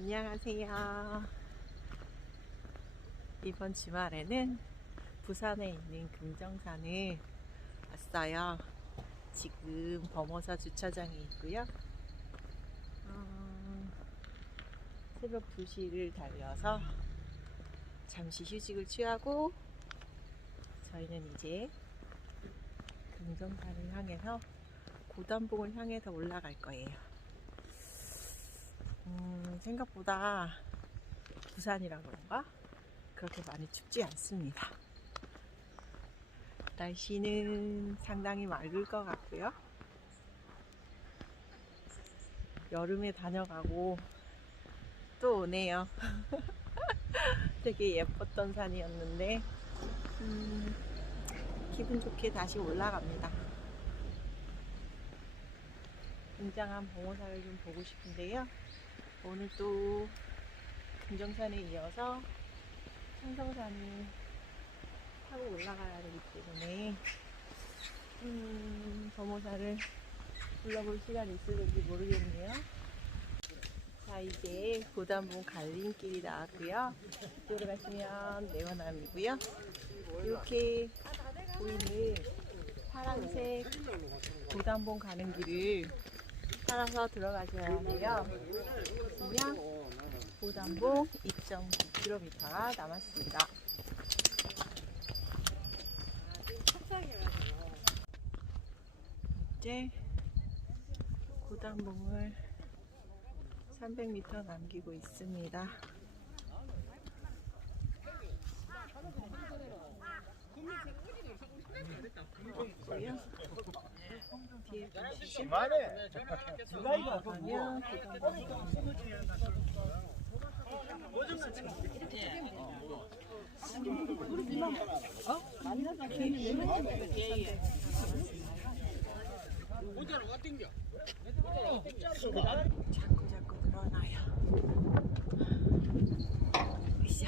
안녕하세요. 이번 주말에는 부산에 있는 금정산을 왔어요. 지금 범어사 주차장에 있고요. 어, 새벽 2시를 달려서 잠시 휴식을 취하고 저희는 이제 금정산을 향해서 고단봉을 향해서 올라갈 거예요. 음, 생각보다 부산이라 그런가? 그렇게 많이 춥지 않습니다. 날씨는 상당히 맑을 것 같고요. 여름에 다녀가고 또 오네요. 되게 예뻤던 산이었는데, 음, 기분 좋게 다시 올라갑니다. 굉장한 봉호사를 좀 보고 싶은데요. 오늘 또 금정산에 이어서 청성산을 타고 올라가야 되기 때문에 음, 범호사를 불러볼 시간이 있을지 모르겠네요. 자 이제 고단봉 갈림길이 나왔고요. 이쪽으로 가시면 내원암이고요. 이렇게 보이는 파란색 고단봉 가는 길을 따라서 들어가셔야 해요. 그러면 고단봉 2.9km가 남았습니다. 이제 고단봉을 300m 남기고 있습니다. 있고요. 뒤에 보시죠. 가면 고단봉 자꾸 자꾸 늘어나요. 으쌰.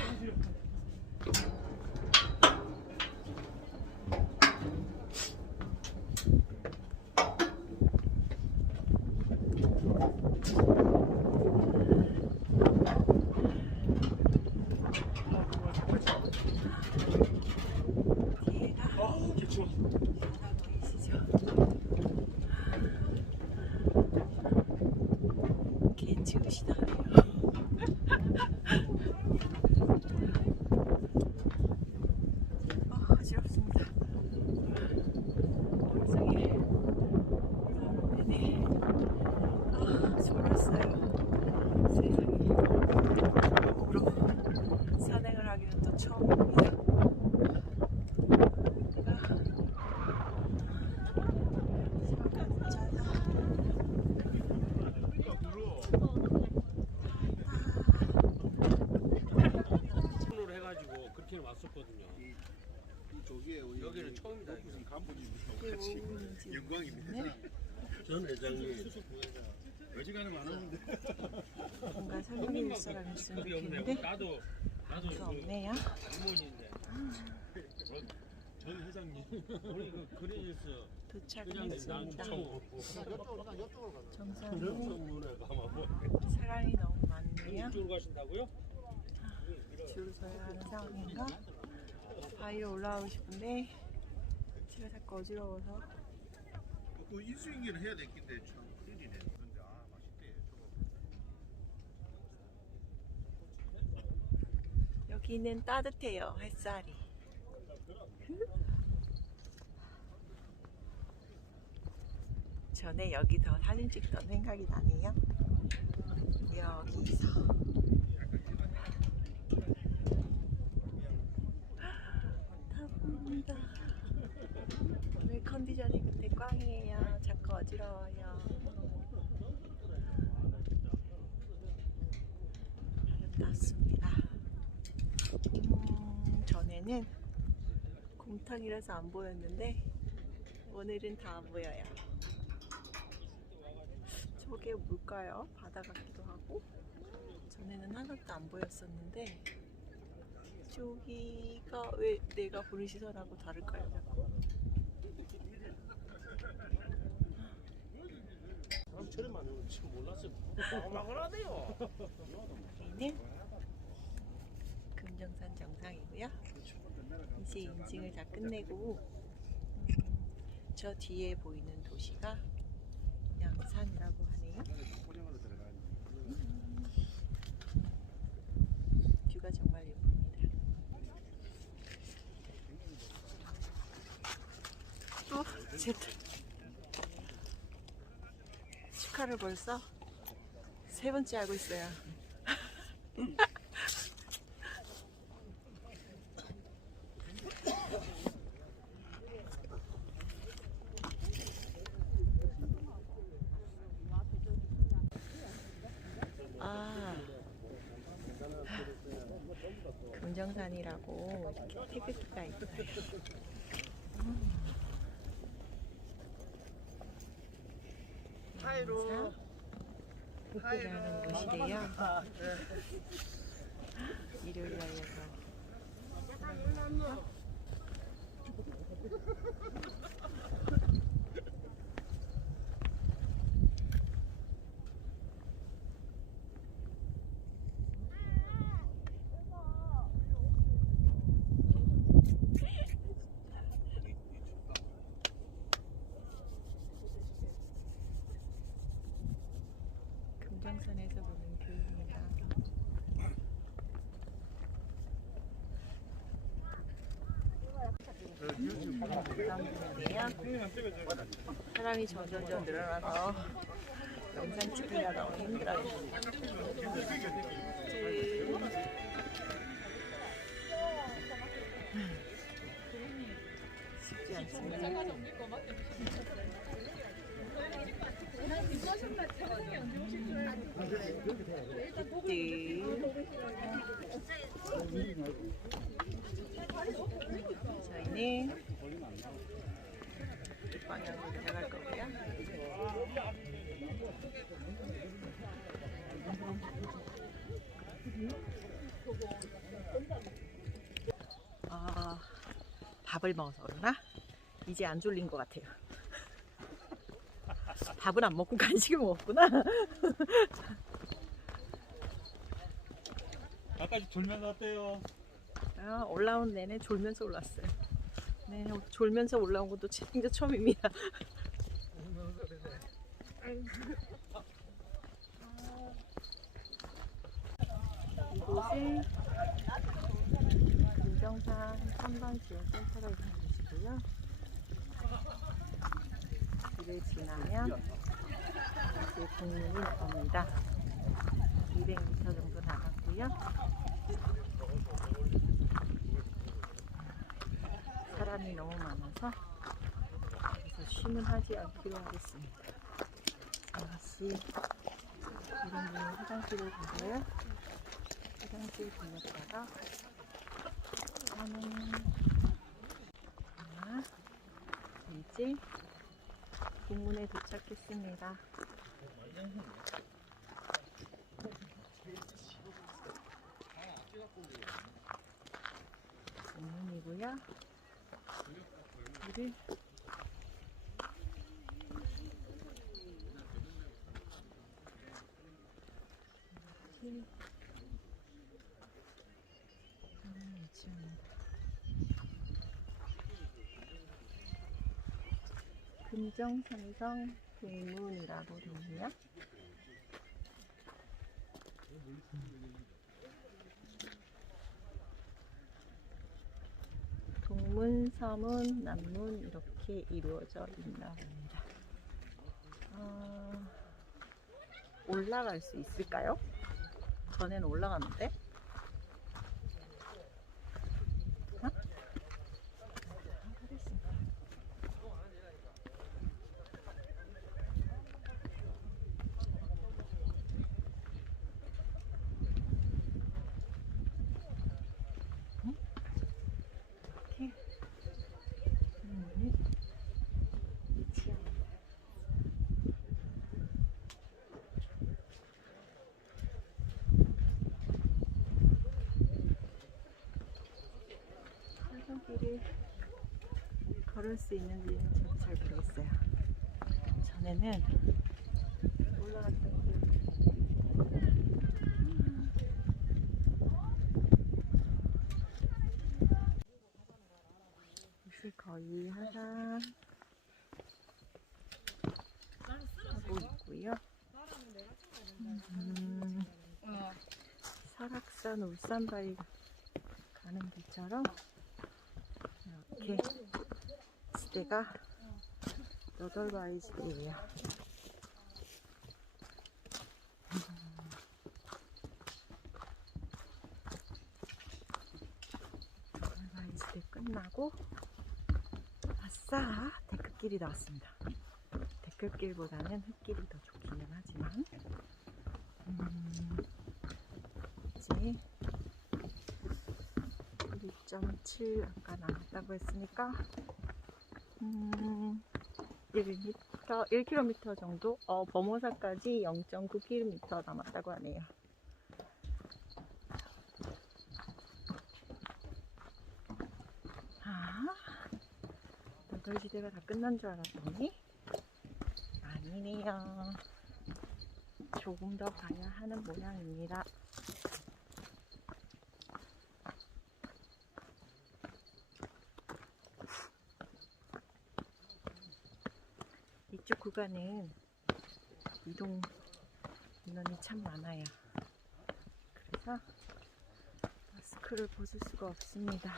뒤에가 보이시죠? 개치우시다네요. 아, 어지럽습니다. 세상에. 네네. 아, 졸렸어요. 세상에. 거꾸로 산행을 하기는 또 처음입니다. 으로 해가지고 그렇게는 왔었거든요. 저기에 여기는 처음이다, 이거. 무슨 간부님이랑 같이 영광입니다. 전 회장님 어지간하면 안 하는데 뭔가 있으면 그게 없네요. 좋겠는데 나도 나도 그그 없네요. 할머니인데 전 회장님 우리 그난 도착했습니다. 가면 사람이 너무 많네요. 이쪽으로 가신다고요? 줄 서야 하는 상황인가? 바위로 올라가고 싶은데 제가 자꾸 어지러워서 그 인수인계는 해야 됐긴데 참 큰일이네. 그런데 아 맛있대. 저거 여기는 따뜻해요 햇살이. 전에 여기서 사진 찍던 생각이 나네요. 여기서 타봅니다. 오늘 컨디션이 그때 꽝이에요. 자꾸 어지러워요. 아름답습니다. 음, 전에는 곰탕이라서 안 보였는데 오늘은 다 보여요. 저게 뭘까요? 바다 같기도 하고 전에는 하나도 안 보였었는데 저기가 왜 내가 보는 시선하고 다를까요? 자꾸 저렴만 오는 지금 몰랐어요. 막을하네요. 여기는 금정산 정상이고요. 이제 인증을 다 끝내고 음, 저 뒤에 보이는 도시가 양산이라고 하네요. 뷰가 정말 예쁩니다. 또제 축하를 벌써 세 번째 하고 있어요. 아, 금정산이라고 이렇게 태극기가 있어요. 하이로. 북구라는 곳이래요. 일요일 날여서 금정산에서 보는 뷰입니다. 사람이 점점점 늘어나서 영상 찍기가 너무 힘들어요. 쉽지 않습니다. 네. 저희는 방향으로 내려갈 거고요. 아, 밥을 먹어서 그러나? 이제 안 졸린 것 같아요. 밥은 안 먹고 간식을 먹었구나. 아까 졸면서 왔대요. 아, 올라온 내내 졸면서 올랐어요. 네, 졸면서 올라온 것도 진짜 처음입니다. 이곳은 금정산 선반지원센터가 있는 곳이고요. 길을 지나면 이제 공문이 나옵니다. 200m 정도 나갔고요. 사람이 너무 많아서 그래서 쉼을 하지 않기로 하겠습니다. 잠시 이런 분이 화장실을 가서요. 화장실 들렸다가 저는 자, 이제 공문에 도착했습니다. 공문이고요. 이를 이렇게 하는 위치입니다. 금정산성 동문이라고 되네요. 동문, 서문, 남문 이렇게 이루어져 있나 봅니다. 어, 올라갈 수 있을까요? 전에는 올라갔는데. 어? 하겠습니다. 응? 이렇게 문을 위치합니다. 출근길을 걸을 수 있는지는 저도 잘 모르겠어요. 전에는 올라갔다. 이제 거의 하산 하고 있고요. 음, 설악산 울산바위 가는 길처럼 이렇게 너덜바위 지대예요. 너덜바위 지대 끝나고 아싸 데크길이 나왔습니다. 데크길보다는 흙길이 더 좋기는 하지만 음, 이제 1.7 아까 남았다고 했으니까 음, 1m, 1km 정도? 어, 범호사까지 0.9km 남았다고 하네요. 아, 너덜지대가 다 끝난 줄 알았더니 아니네요. 조금 더 가야 하는 모양입니다. 이쪽 구간은 이동 인원이 참 많아요. 그래서 마스크를 벗을 수가 없습니다.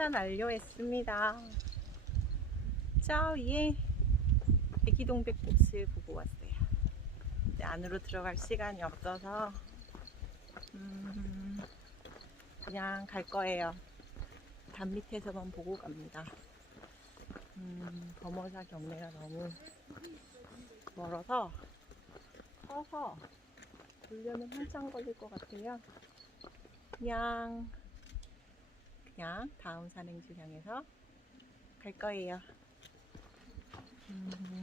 산 완료했습니다. 저 위에 애기동백꽃을 보고 왔어요. 이제 안으로 들어갈 시간이 없어서 음, 그냥 갈 거예요. 담 밑에서만 보고 갑니다. 음, 범어사 경내가 너무 멀어서 서서 보려면 한참 걸릴 것 같아요. 그냥 그냥 다음 산행지 향해서 갈 거예요. 음,